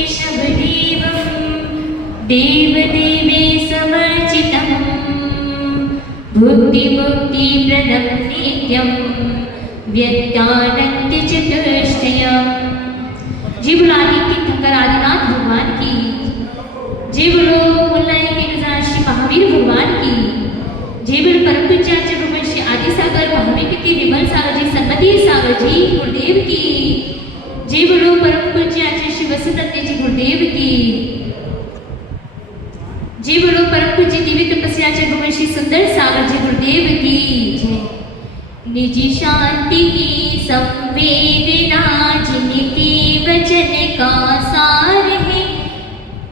केशवदेवं देवदेवे समर्चितं भुक्तिमुक्तिप्रदं नित्यं व्यक्तानन्त्यचतुष्टयम्। जी बोलो आदित्य शंकर आदिनाथ भगवान की। जी बोलो मुल्लाई के श्री महावीर भगवान की। जी बोलो परम पूज्य आचार्य ब्रह्मर्षि आदि सागर महामहिम विमल सागर जी सन्मति सागर जी गुरुदेव की। जी बोलो परम पूज्य आचार्य श्री वसुदत्त जी गुरुदेव की। जी बोलो परम पूज्य दिव्य तपस्या आचार्य ब्रह्मर्षि सुंदर सागर जी गुरुदेव की जय। निजी शांति की संवेदना जिनके वचन का सार है,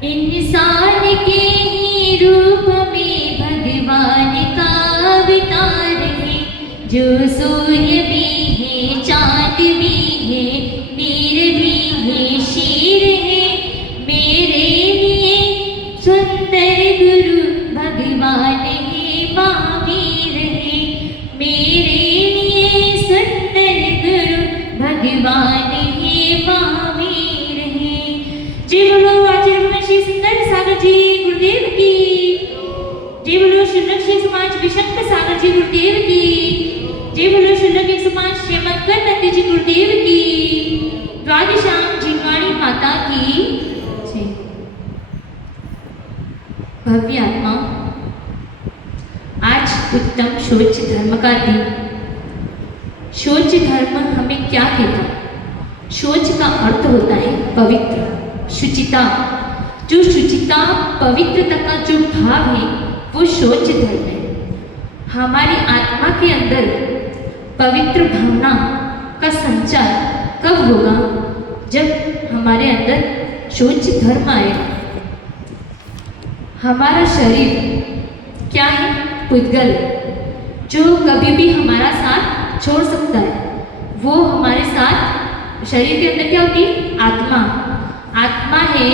इंसान के ही रूप में भगवान का अवतार है। जो सूर्य भी है चांद भी है वीर भी है शेर है, मेरे लिए सुंदर गुरु भगवान है महावीर है, मेरे लिए सुंदर गुरु भगवान है महावीर है। जी बोलो आचार्य ब्रह्मर्षि सुंदर सागर जी गुरुदेव की। जी बोलो शुनक श्री समाज विशंक सागर जी गुरुदेव की। जी बोलो शुनक समाज श्रीमंकर नंद जी गुरुदेव की। द्वादशाम जिनवाणी माता की जय। भव्य आत्मा, आज उत्तम शौच धर्म का दिन। शौच धर्म हमें क्या कहता है? शौच का अर्थ होता है पवित्र, शुचिता। जो शुचिता पवित्रता का जो भाव है वो शौच धर्म है। हमारी आत्मा के अंदर पवित्र भावना का संचार कब होगा? जब हमारे अंदर शौच धर्म आएगा। हमारा शरीर क्या है? पुद्गल, जो कभी भी हमारा साथ छोड़ सकता है। वो हमारे साथ शरीर के अंदर क्या होती है? आत्मा। आत्मा है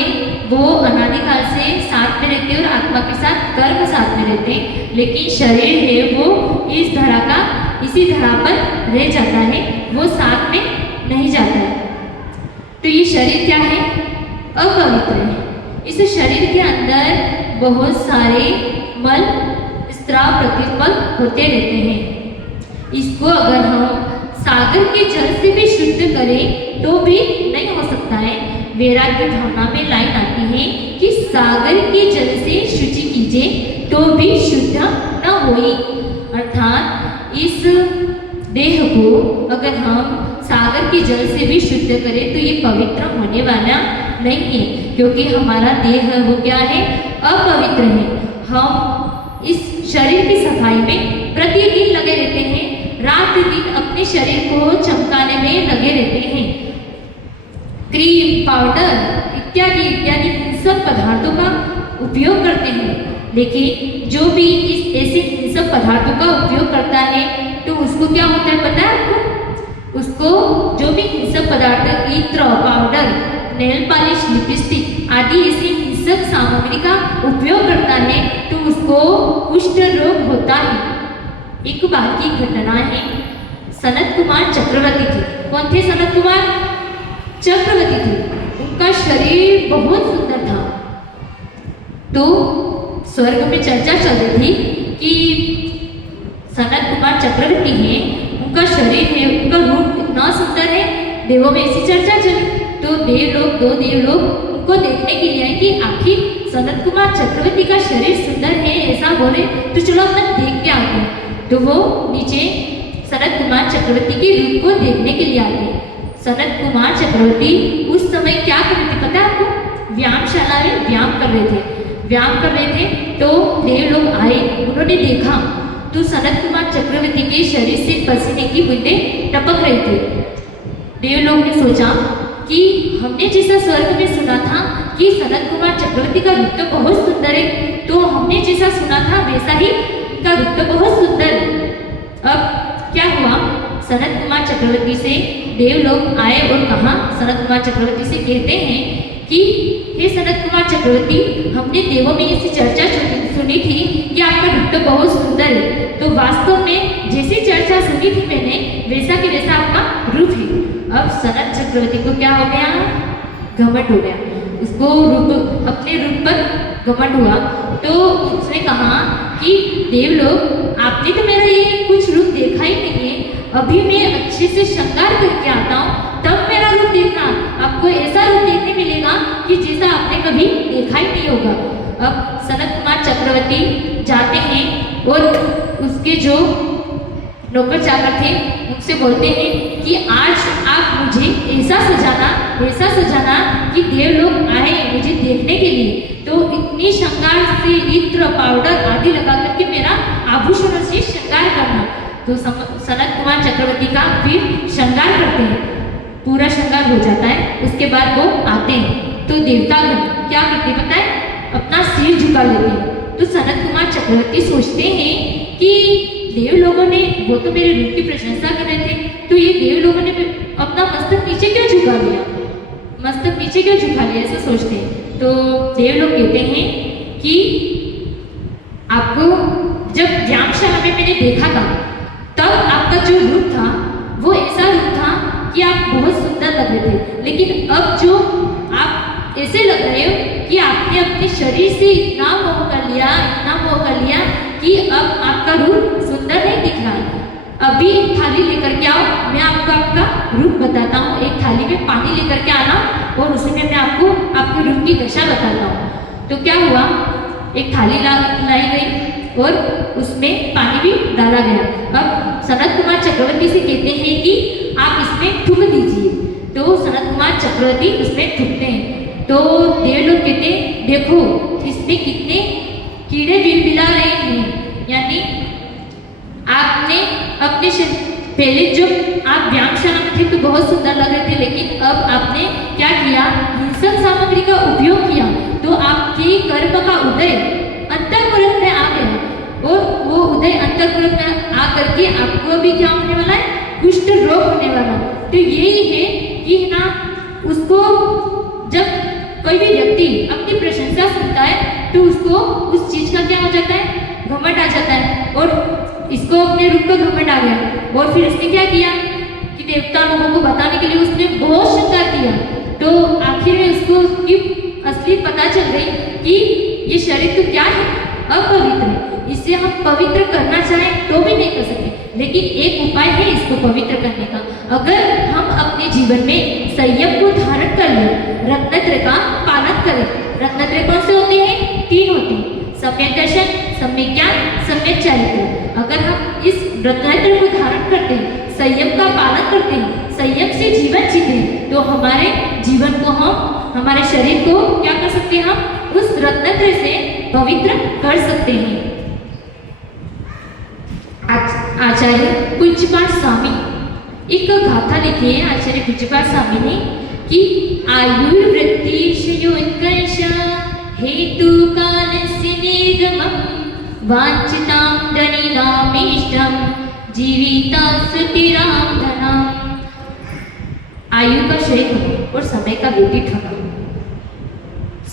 वो अनादिकाल से साथ में रहते हैं और आत्मा के साथ कर्म साथ में रहते हैं, लेकिन शरीर है वो इस धरा का इसी धरा पर रह जाता है, वो साथ में नहीं जाता है। तो ये शरीर क्या है? अपवित्र है। इस शरीर के अंदर बहुत सारे मल स्त्राव प्रतिपल होते रहते हैं। इसको अगर हम सागर के जल से भी शुद्ध करें तो भी नहीं हो सकता है। वैराग्य भावना में लाइन आती है कि सागर के जल से शुचि कीजिए तो भी शुद्ध न होई। अर्थात इस देह को अगर हम सागर के जल से भी शुद्ध करें तो ये पवित्र होने वाला नहीं है, क्योंकि हमारा देह वो क्या है? अपवित्र है। हम इस शरीर की सफाई में प्रतिदिन लगे रहते हैं, रात दिन अपने शरीर को चमकाने में लगे रहते हैं। क्रीम, पाउडर इत्यादि इत्यादि सब पदार्थों का उपयोग करते हैं, लेकिन जो भी इस ऐसे सब पदार्थों का उपयोग करता है तो उसको क्या होता है पता है आपको? उसको जो भी हिंसक पदार्थ इत्र, पाउडर, नेल पॉलिश, लिपस्टिक आदि ऐसी हिंसक सामग्री का उपयोग करता है तो उसको कुष्ठ रोग होता है। एक बार की घटना है, सनत कुमार चक्रवर्ती थे। कौन थे सनत कुमार? चक्रवर्ती थे। उनका शरीर बहुत सुंदर था। तो स्वर्ग में चर्चा चल रही थी कि सनत कुमार चक्रवर्ती हैं, उनका शरीर है, उनका रूप इतना सुंदर है, देवों में ऐसी चर्चा चली। तो देवलोक, दो देवलोक उनको देखने के लिए आए कि आखिर सनत कुमार चक्रवर्ती का शरीर सुंदर है ऐसा बोले तो चलो अपन देख के आते हैं। तो वो नीचे सनत कुमार चक्रवर्ती के रूप को देखने के लिए आते। सनत कुमार चक्रवर्ती उस समय क्या कर रहे थे पता है आपको? व्यायामशाला में व्यायाम कर रहे थे। व्यायाम कर रहे थे तो देवलोग आए, उन्होंने देखा तो सनत कुमार चक्रवर्ती के शरीर से पसीने की बूंदें टपक रही थी। देवलोग ने सोचा कि हमने जैसा स्वर्ग में सुना था कि सनत कुमार चक्रवर्ती का रूप तो बहुत सुंदर है, तो हमने जैसा सुना था वैसा ही उनका रूप तो बहुत सुंदर है। अब क्या हुआ? सनत कुमार चक्रवर्ती से देवलोग आए और कहा, सनत कुमार चक्रवर्ती से कहते हैं कि हे सनत कुमार चक्रवर्ती, हमने देवों में ऐसी चर्चा सुनी थी कि आपका रूप तो बहुत सुंदर है, तो वास्तव में जैसी चर्चा सुनी थी मैंने वैसा कि वैसा आपका रूप है। अब सनत चक्रवर्ती को क्या हो गया? घमंड हो गया। उसको रूप अपने रूप पर घमंड हुआ। तो उसने कहा कि देवलोक, आपने तो मेरा ये कुछ रूप देखा ही नहीं है, अभी मैं अच्छे से श्रृंगार करके आता हूँ, तब मेरा रूप देखना। आपको ऐसा रूप देखने मिलेगा कि जैसा आपने कभी देखा ही नहीं होगा। अब सनत कुमार चक्रवर्ती जाते हैं और उसके जो नौकर चाकर थे उनसे बोलते हैं कि आज आप मुझे ऐसा सजाना कि देवलोग आए मुझे देखने के लिए। तो इतनी श्रृंगार से इत्र पाउडर आदि लगा करके मेरा आभूषणों से श्रृंगार करना। तो सनत कुमार चक्रवर्ती का फिर श्रृंगार करते हैं, पूरा श्रृंगार हो जाता है। उसके बाद वो आते हैं तो देवतागण क्या करते पता है, अपना सिर झुका लेते हैं। तो सनत कुमार चक्रवर्ती सोचते हैं कि देव लोगों ने, वो तो मेरे रूप की प्रशंसा कर रहे थे, तो ये देव लोगों ने अपना मस्तक नीचे क्यों झुका लिया, मस्तक नीचे क्यों झुका लिया, ऐसा सोचते हैं। तो देव लोग कहते हैं कि आपको जब व्यायामशाला में मैंने देखा था, तब आपका जो रूप था वो ऐसा रूप था कि आप बहुत सुंदर लग रहे थे, लेकिन अब जो आप ऐसे लग रहे हो कि आपने अपने शरीर से इतना मोह कर लिया कि अब आपका रूप सुंदर नहीं दिख रहा है। अभी एक थाली लेकर के आओ, मैं आपको आपका रूप बताता हूँ। एक थाली में पानी लेकर के आना और उसमें मैं आपको आपके रूप की दशा बताता हूँ। तो क्या हुआ, एक थाली लाई गई और उसमें पानी भी डाला गया। अब सनत कुमार चक्रवर्ती से कहते हैं कि आप इसमें थूक दीजिए। तो सनत कुमार चक्रवर्ती उसमें थूकते हैं। तो देव लोग कहते हैं देखो इसमें कितने कीड़े बिलबिला रहे हैं, यानी आपने अपने पहले जो आप व्यायामशाला में थे तो बहुत सुंदर लग रहे थे, लेकिन अब आपने क्या किया, हिंसक सामग्री का उपयोग किया, तो आपके कर्म का उदय अंतःपुर में आ गया और वो उदय अंतःपुर में आकर के आपको भी क्या होने वाला है, कुष्ठ रोग होने वाला। तो यही है कि ना, उसको जब कोई भी व्यक्ति अपनी प्रशंसा सुनता है तो उसको उस चीज का क्या हो जाता है, घमंड आ जाता है, और इसको अपने रूप का घमंड आ गया। और फिर उसने क्या किया कि देवता लोगों को बताने के लिए उसने बहुत श्रृंगार किया। तो आखिर में उसको उसकी असली पता चल गई कि ये शरीर तो क्या है, अपवित्र है, इससे हम पवित्र करना चाहें तो भी नहीं कर सकते, लेकिन एक उपाय है इसको पवित्र करने का। अगर हम अपने जीवन में संयम को धारण कर लें, रत्नत्रय का पालन करें। रत्नत्रय कौन से होते हैं, 3 होते हैं, सम्यक दर्शन, सम्यक ज्ञान, सम्यक चारित्र। अगर हम इस रत्नत्रय को धारण करते हैं, संयम का पालन करते हैं, संयम से जीवन जीते हैं, तो हमारे जीवन को हम, हमारे शरीर को क्या कर सकते हैं, हम उस रत्नत्रय से पवित्र कर सकते हैं। आचार्य पूज्यपाद स्वामी एक गाथा लिखी है आचार्य पूज्यपाद स्वामी ने कि आयुर्वृत्तिशयोत्कर्ष हेतु कालस्य निर्गमं वांछितां धनिनामीष्टं जीवितां सुतिरां धनम्। आयु का क्षय होना और समय का व्यतीत होना,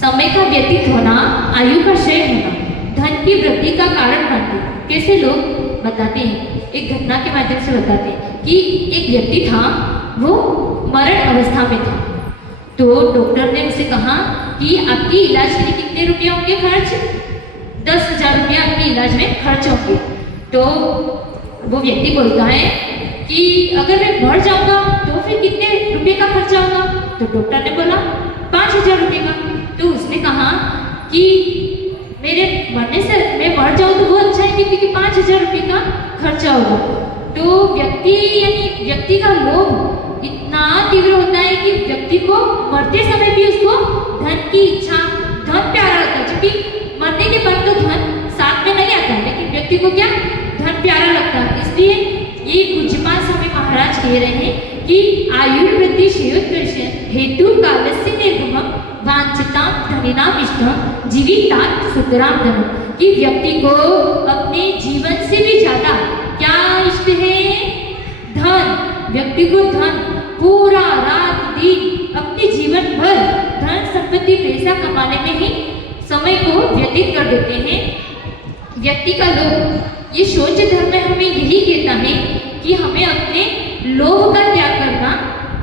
समय का व्यतीत होना, आयु का क्षय होना धन की वृद्धि का कारण बनते। कैसे लोग बताते हैं, एक घटना के माध्यम से बताते हैं कि एक व्यक्ति था, वो मरण अवस्था में था। तो डॉक्टर ने उसे कहा कि आपके इलाज के लिए कितने रुपये होंगे खर्च, 10,000 रुपया आपके इलाज में खर्च होंगे। तो वो व्यक्ति बोलता है कि अगर मैं मर जाऊंगा तो फिर कितने रुपये का खर्चा होगा। तो डॉक्टर ने बोला 5,000 रुपये का। तो उसने कहा कि मेरे मरने से मैं मर जाऊँ तो वो अच्छा है, क्योंकि 5,000 रुपये का खर्चा होगा। तो व्यक्ति का लोभ इतना तीव्र होता है कि व्यक्ति को मरते समय भी उसको धन की इच्छा, धन प्यारा होता है, क्योंकि मरने के बाद तो धन साथ में नहीं आता, लेकिन व्यक्ति को क्या, धन प्यारा लगता है। इसलिए ये पूज्यपाद स्वामी महाराज कह रहे हैं कि आयुर्वृत्तिशयोत्कर्ष हेतु कालस्य निर्गमं वांछितां धनिनामीष्टं जीवितां सुतरां धनम्। कि व्यक्ति को अपने जीवन से भी ज्यादा क्या इष्ट है, धन। व्यक्ति को धन, पूरा रात दिन अपने जीवन भर धन संपत्ति पैसा कमाने में ही समय को व्यतीत कर देते हैं। व्यक्ति का लोभ, ये शौच धर्म हमें यही कहता है कि हमें अपने लोभ का त्याग करना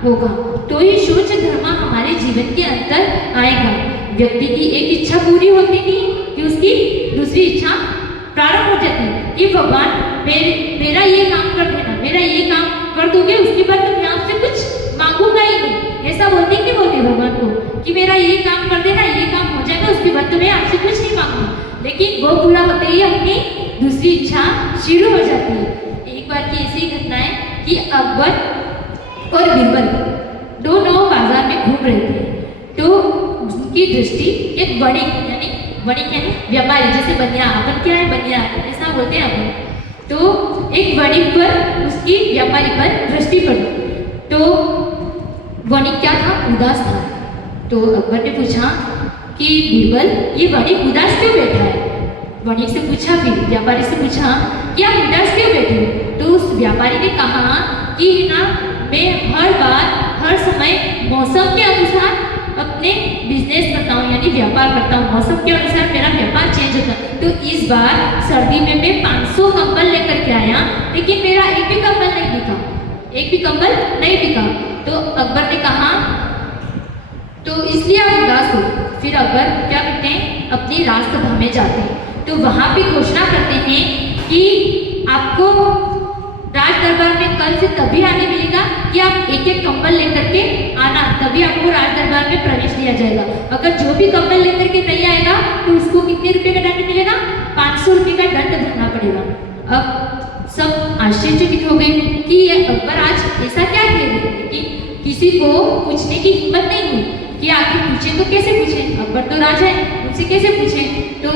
होगा, तो ये शौच धर्म हमारे जीवन के अंदर आएगा। व्यक्ति की एक इच्छा पूरी होती नहीं कि उसकी दूसरी इच्छा प्रारंभ हो जाती है कि भगवान मेरा ये काम कर देना, मेरा ये काम कर दोगे, उसके बाद तो मैं आपसे कुछ मांगूंगा ही नहीं। ऐसा बोलते कि बोलते भगवान को कि मेरा ये काम कर देना, ये काम हो जाएगा, उसके बाद तो मैं आपसे कुछ नहीं मांगूंगा। लेकिन वो पूरा होते ही अपनी दूसरी इच्छा शुरू हो जाती है। एक बार की ऐसी घटना है कि अकबर और बीरबल दोनों बाजार में घूम रहे थे, तो उनकी दृष्टि एक वणिक यानी व्यापारी, जैसे बनिया, अपन क्या है बनिया ऐसा बोलते हैं अपन, तो एक वणिक पर उसकी व्यापारी पर दृष्टि पड़ी। तो वणिक क्या था, उदास था। तो अकबर ने पूछा कि बीरबल ये वणिक उदास क्यों बैठा है। वणिक से पूछा, फिर व्यापारी से पूछा कि आप उदास क्यों बैठे हो। तो उस व्यापारी ने कहा कि ना मैं हर बार हर समय मौसम के अनुसार अपने बिजनेस करता हूँ, यानी व्यापार करता हूँ, मौसम के अनुसार मेरा व्यापार चेंज होता है। तो इस बार सर्दी में मैं 500 कंबल लेकर के आया, लेकिन मेरा एक भी कंबल नहीं बिका, एक भी कंबल नहीं बिका। तो अकबर ने कहा तो इसलिए आप उदास हो। फिर अकबर क्या करते हैं, अपनी राजसभा में जाते हैं, तो वहां पे घोषणा करते हैं कि आपको राज दरबार में कल से तभी आने मिलेगा कि आप एक एक कंबल लेकर के आना, तभी आपको राज दरबार में प्रवेश दिया जाएगा। अगर जो भी कंबल लेकर के नहीं आएगा तो उसको कितने रुपए का दंड मिलेगा, 500 रुपए का दंड भरना पड़ेगा। अब सब आश्चर्यचकित हो गए कि ये अकबर आज ऐसा क्या कह रहे हैं, लेकिन किसी को पूछने की हिम्मत नहीं हुई कि आगे पूछे तो कैसे पूछे, अकबर तो राजा है, उनसे कैसे पूछे। तो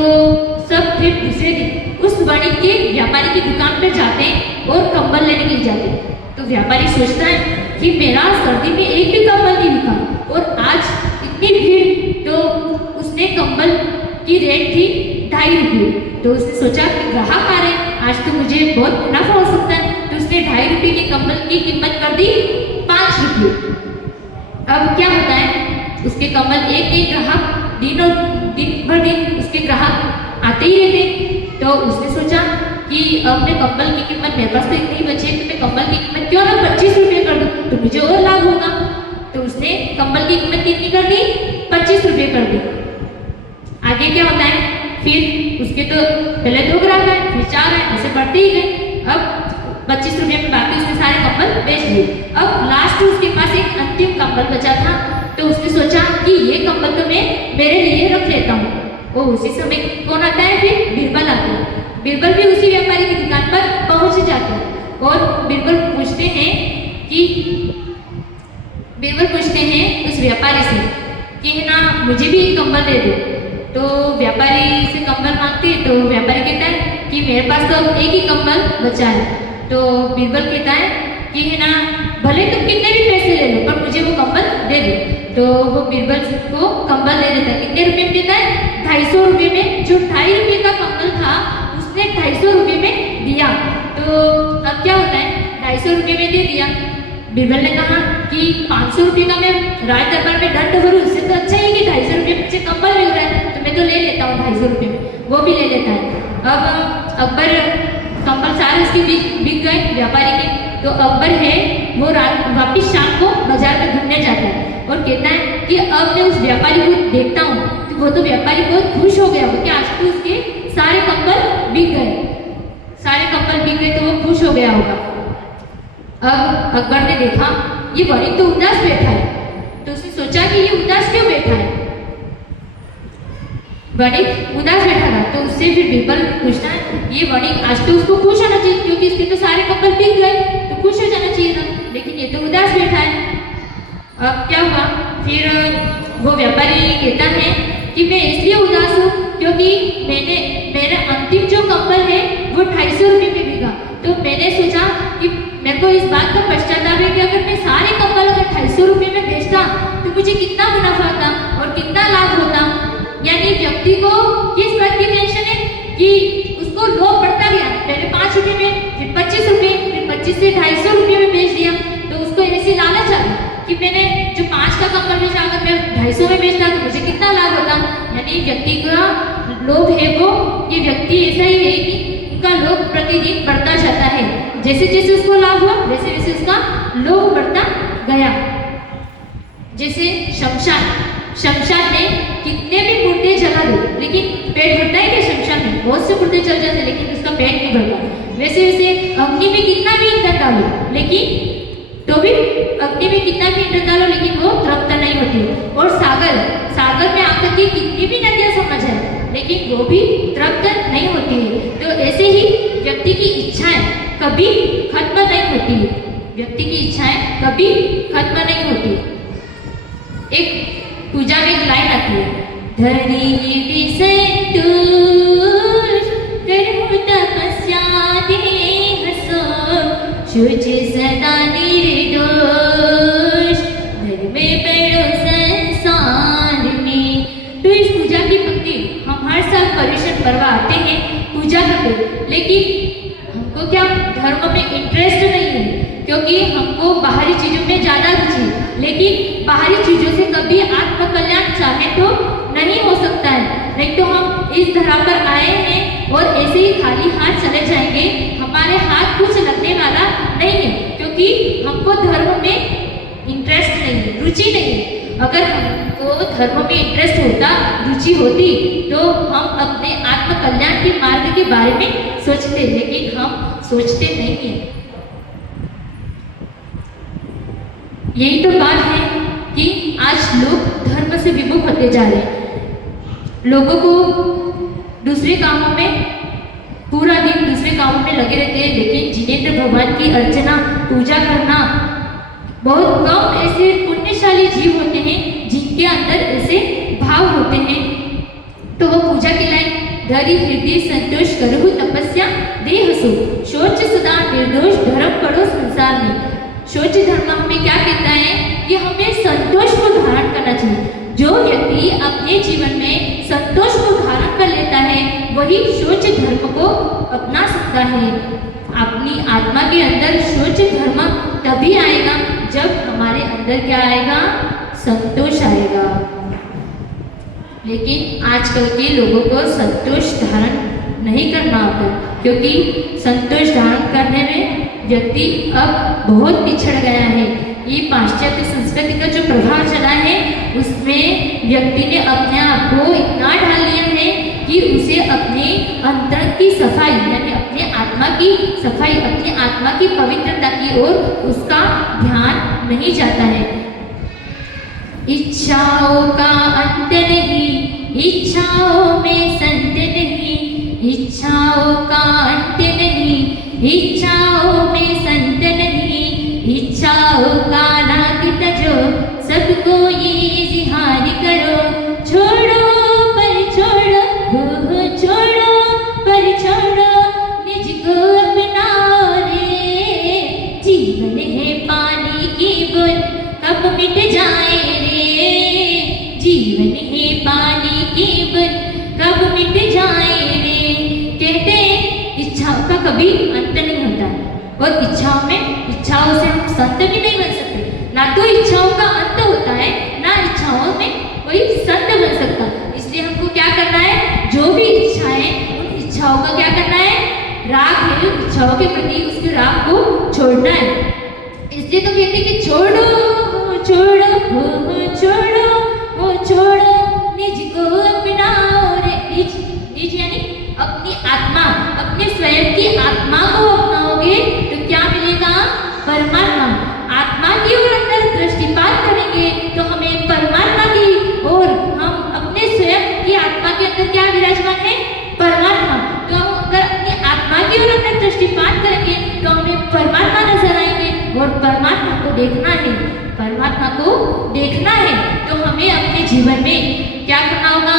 सब फिर दूसरे दिन उस वणिक के व्यापारी की दुकान पर जाते और कंबल लेने के लिए जाते। तो व्यापारी सोचता है कि मेरा सर्दी में एक भी कंबल नहीं बिका और आज इतनी भीड़। तो उसने कंबल की रेट थी 2.5 रुपये। तो उसने सोचा कि ग्राहक आ रहे, आज तो मुझे बहुत मुनाफा हो सकता है। तो उसने 2.5 रुपये के कंबल की कीमत कर दी 5 रुपये। अब क्या होता है, उसके कंबल एक ग्राहक दिन भर दिन उसके ग्राहक आते ही रहते। तो उसने सोचा कि अपने कंबल की कीमत मेरे पास तो इतनी बची है, तो मैं कंबल की कीमत क्यों ना 25 रुपये कर दूं, तो मुझे और लाभ होगा। तो उसने कंबल की कीमत कितनी कर दी, 25 रुपये कर दी। आगे क्या होता है, फिर उसके तो पहले 2 ग्राहक आए, फिर 4 आए, ऐसे बढ़ते ही गए। अब 25 रुपये में बाकी उसने सारे कंबल बेच दिए। अब लास्ट उसके पास एक अंतिम कंबल बचा था। तो उसने सोचा कि ये कंबल तो मैं मेरे लिए रख लेता हूँ। और उसी समय कौन आता है, फिर बीरबल आता है। बीरबल भी उसी व्यापारी की दुकान पर पहुंच जाता है और बीरबल पूछते हैं उस व्यापारी से कि है ना मुझे भी एक कंबल दे दो। तो व्यापारी से कंबल मांगते हैं, तो व्यापारी कहता है कि मेरे पास तो एक ही कंबल बचा है। तो बीरबल कहता है कि है ना भले तुम कितने भी पैसे ले लो पर मुझे वो कंबल दे दो। तो वो बीरबल को कंबल दे देता है। कितने रुपए में देता है, 250 रुपये में। जो 2.5 रुपये का कंबल था उसने 250 रुपये में दिया। तो अब क्या होता है, 250 रुपये में दे दिया। बीरबल ने कहा कि 500 रुपये का मैं राज दरबार में दंड भरूं, इससे तो अच्छा है कि 250 रुपये में मुझे कंबल मिल रहा है, तो मैं तो ले लेता हूँ 250 रुपये में। वो भी ले लेता है। अब अकबर कंबल सारे उसके बिक गए व्यापारी के। तो अकबर है वो वापिस शाम को बाजार में घूमने जाता है और कहता है कि अब मैं उस व्यापारी को देखता हूँ। तो वो तो व्यापारी बहुत खुश हो गया कि आज तो उसके सारे कंबल बिक गए, सारे कंबल बिक गए, तो वो खुश हो गया होगा। अब अकबर ने देखा ये वणिक तो उदास बैठा है। तो उसने सोचा कि ये उदास क्यों बैठा है, वणिक उदास बैठा था। तो उससे फिर बीरबल पूछता है ये वणिक आज तो उसको खुश होना चाहिए क्योंकि इसके तो सारे कंबल बिक गए, तो खुश हो जाना चाहिए था, लेकिन ये तो उदास बैठा है। अब क्या हुआ, फिर वो व्यापारी कहता है कि मैं इसलिए उदास हूँ क्योंकि मेरा अंतिम जो कंबल है वो 250 रुपये में बिका। तो मैंने सोचा कि मेरे को इस बात का पश्चाताप है कि अगर मैं सारे कंबल अगर 250 रुपये में बेचता तो मुझे कितना मुनाफा होता और कितना लाभ होता। यानी व्यक्ति को किस बात की टेंशन है कि उसको लोभ बढ़ता गया, पहले 5 रुपये में, फिर 25 रुपये, फिर 25 से 250 रुपये में बेच दिया। तो उसको ऐसी लालच आ गई कि मैंने जो 5 का कंबल बेचा अगर मैं 250 में बेचता तो मुझे कितना लाभ होता। यानी व्यक्ति का लोभ है वो, ये व्यक्ति ऐसा ही है कि उनका लोभ प्रतिदिन बढ़ता जाता है। जैसे जैसे उसको लाभ हुआ वैसे वैसे उसका लोभ बढ़ता गया। जैसे शमशाद ने कितने भी मुर्दे जला दो, लेकिन पेट भरता है क्या शमशान में? बहुत से मुर्दे जल जाते हैं लेकिन उसका पेट नहीं भरता। वैसे वैसे अग्नि में कितना भी ईंधन डालो, लेकिन तो भी अग्नि में कितना भी ईंधन डालो लेकिन वो तृप्त नहीं होती। और सागर में आकर के कितनी भी नदियां समझ है लेकिन वो भी तृप्त नहीं होती है। तो ऐसे ही व्यक्ति की इच्छाएं कभी खत्म नहीं होती, व्यक्ति की इच्छाएं कभी खत्म नहीं होती। एक पूजा में एक लाइन आती है, धरी संतोष करो तपस्या देह सो, शुच सदा निर्दोष धर्म पढ़ो संसार में। तो इस पूजा की पंक्ति हम हर साल पर्युषण पर्व आते हैं पूजा करते हैं, लेकिन हमको क्या धर्म में इंटरेस्ट नहीं है, क्योंकि हमको बाहरी चीजों में ज्यादा रुचि, लेकिन बाहरी चीजों से कभी आत्म कल्याण चाहे तो नहीं हो सकता है। नहीं तो हम इस धरा पर आए हैं और ऐसे ही खाली हाथ चले जाएंगे, हमारे हाथ कुछ लगने वाला नहीं है, क्योंकि हमको धर्म में इंटरेस्ट नहीं है, रुचि नहीं है। अगर हमको धर्म में इंटरेस्ट होता, रुचि होती, तो हम अपने आत्म कल्याण के मार्ग के बारे में सोचते, लेकिन हम सोचते नहीं हैं। यही तो बात है कि आज लोग धर्म से विमुख होते जा रहे हैं। लोगों को दूसरे कामों में पूरा दिन दूसरे कामों में लगे रहते हैं, लेकिन जिनेंद्र भगवान की अर्चना पूजा करना, बहुत कम ऐसे पुण्यशाली जीव होते हैं जिनके अंदर ऐसे भाव होते हैं। तो वो पूजा के लायक, धरि हृदय संतोष करहु तपस्या देह सो, शौच सदा निर्दोष धर्म पढ़ो संसार में। शौच धर्म हमें क्या कहता है कि हमें संतोष को धारण करना चाहिए। जो व्यक्ति अपने जीवन में संतोष को धारण कर लेता है वही शौच धर्म को अपना सकता है। अपनी आत्मा के अंदर शौच धर्म तभी आएगा जब हमारे अंदर क्या आएगा, संतोष आएगा। लेकिन आजकल के लोगों को संतोष धारण नहीं करना होता, क्योंकि संतोष धारण करने में व्यक्ति अब बहुत पिछड़ गया है। ये पाश्चात्य संस्कृति का जो प्रभाव चला है उसमें व्यक्ति ने अपने आप को इतना ढाल लिया है कि उसे अपने अंतर की सफाई, यानी अपने आत्मा की सफाई, अपनी आत्मा की पवित्रता की ओर उसका ध्यान नहीं जाता है। इच्छाओं का अंत नहीं, इच्छाओं में संत नहीं, इच्छाओं का अंत नहीं, इच्छाओं में संत नहीं, इच्छाओं का राग तजो, सबको ये जिहार करो, छोड़ो पर छोड़ो, हो छोड़ो पर छोड़ो, निज को अपनाओ रे, जीवन है पानी की बूंद कब मिट जाए रे, जीवन है पानी की बूंद कब मिट जाए रे। कहते हैं इच्छाओं का कभी अंत नहीं होता, और इच्छाओं से हम संत भी नहीं बन सकते। ना तो इच्छाओं का अंत होता है, ना इच्छाओं में कोई संत बन सकता। इसलिए हमको क्या करना है, जो भी इच्छाएं, उन इच्छाओं का क्या करना है, राग है इच्छाओं के प्रति, उसके राग को छोड़ना है। इसलिए तो कहते हैं कि छोड़ो छोड़ो हो छोड़ो, हो छोड़ो निज को अपनाओ रे। निज यानी अपनी आत्मा, अपने स्वयं की आत्मा को अपनाओगे तो क्या मिलेगा, परमात्मा। आत्मा की ओर अंदर दृष्टिपात करेंगे तो हमें परमात्मा की ओर, हम अपने स्वयं की आत्मा के अंदर क्या विराजमान है, परमात्मा। तो हम अगर अपनी आत्मा की ओर अंदर दृष्टिपात करेंगे तो हमें परमात्मा नजर आएंगे, और परमात्मा को देखना है, परमात्मा को देखना है तो हमें अपने जीवन में क्या करना होगा,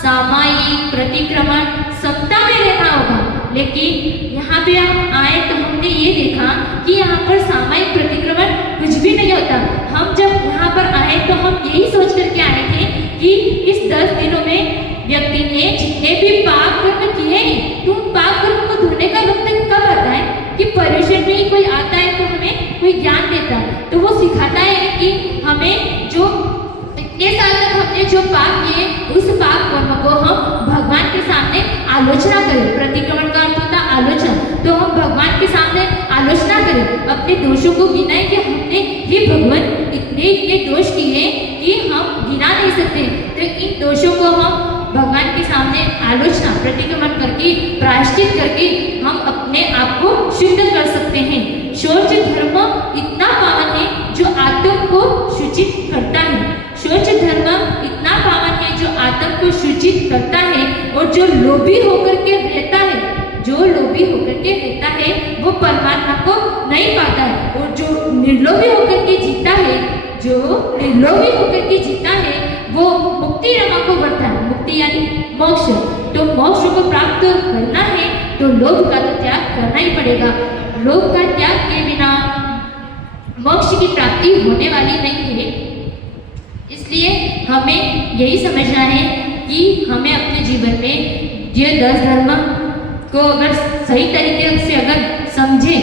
सामायिक प्रतिक्रमण समता में रहना होगा। लेकिन यहाँ पे हम आए तो हमने ये देखा कि यहाँ पर सामायिक प्रतिक्रमण कुछ भी नहीं होता। हम जब यहाँ पर आए तो हम यही सोच करके आए थे कि इस 10 दिनों में व्यक्ति ने जितने भी पाप कर्म किए हैं तो उन पाप कर्म को धोने का वक्त कब आता है कि पर्युषण में ही कोई आता है तो हमें कोई ज्ञान देता है, तो वो सिखाता है कि हमें जो इतने साल तक हमने जो पाप किए उस पाप कर्म को हम भगवान के सामने आलोचना करें। प्रतिक्रमण का अर्थ होता है आलोचना, तो हम भगवान के सामने आलोचना करें, अपने दोषों को गिनाएं कि हमने, हे भगवान, इतने इतने दोष किए कि हम गिना नहीं सकते। तो इन दोषों को हम भगवान के सामने आलोचना प्रतिक्रमण करके प्रायश्चित करके हम अपने आप को शुद्ध कर सकते हैं। शौच धर्म इतना पावन है जो आत्म को सूचित करता है। शौच धर्म इतना पावन है जो आत्म को सूचित करता है, और जो लोभी होकर के रहता है, जो लोभी होकर के रहता है वो परमात्मा को नहीं पाता है, और जो निर्लोभी होकर के जीता है, जो निर्लोभी होकर के जीता है वो मुक्ति रमा को बढ़ता है। मुक्ति यानी मोक्ष। तो मोक्ष को प्राप्त करना है तो लोभ का तो त्याग करना ही पड़ेगा। लोभ का त्याग के बिना मोक्ष की प्राप्ति होने वाली नहीं है। इसलिए हमें यही समझना है कि हमें अपने जीवन में ये 10 धर्म को अगर सही तरीके से अगर समझे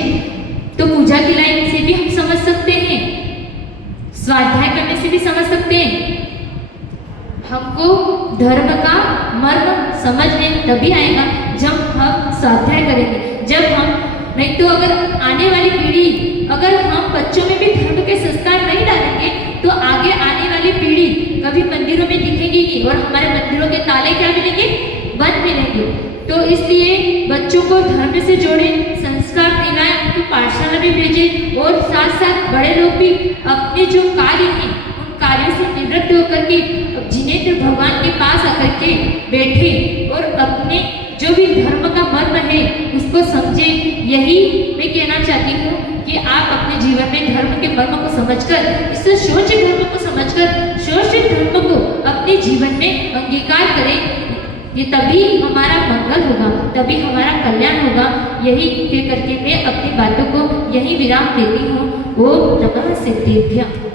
तो पूजा की लाइन से भी हम समझ सकते हैं, स्वाध्याय करने से भी समझ सकते हैं। हमको धर्म का मर्म समझ में तभी आएगा जब हम स्वाध्याय करेंगे। जब हम नहीं तो अगर आने वाली पीढ़ी, अगर हम बच्चों में भी धर्म के संस्कार नहीं डालेंगे तो आगे आने वाली पीढ़ी कभी मंदिरों में दिखेगी नहीं, और हमारे मंदिरों के ताले क्या मिलेंगे? बंद मिलेंगे। तो इसलिए बच्चों को धर्म से जोड़े, संस्कार दिलाएं, उनको पाठशाला में भेजें, और साथ साथ बड़े लोग भी अपने जो कार्य हैं उन कार्यों से निवृत्त होकर के जिनेंद्र भगवान के पास आकर के बैठे और अपने जो भी धर्म का मर्म है उसको समझे। यही मैं कहना चाहती हूँ कि आप अपने जीवन में धर्म के मर्म को समझकर, इस शौच धर्म को समझकर शौच धर्म को अपने जीवन में अंगीकार करें। ये तभी हमारा मंगल होगा, तभी हमारा कल्याण होगा। यही कह करके मैं अपनी बातों को यही विराम देती हूँ। ओम नमः सिद्धेभ्यः।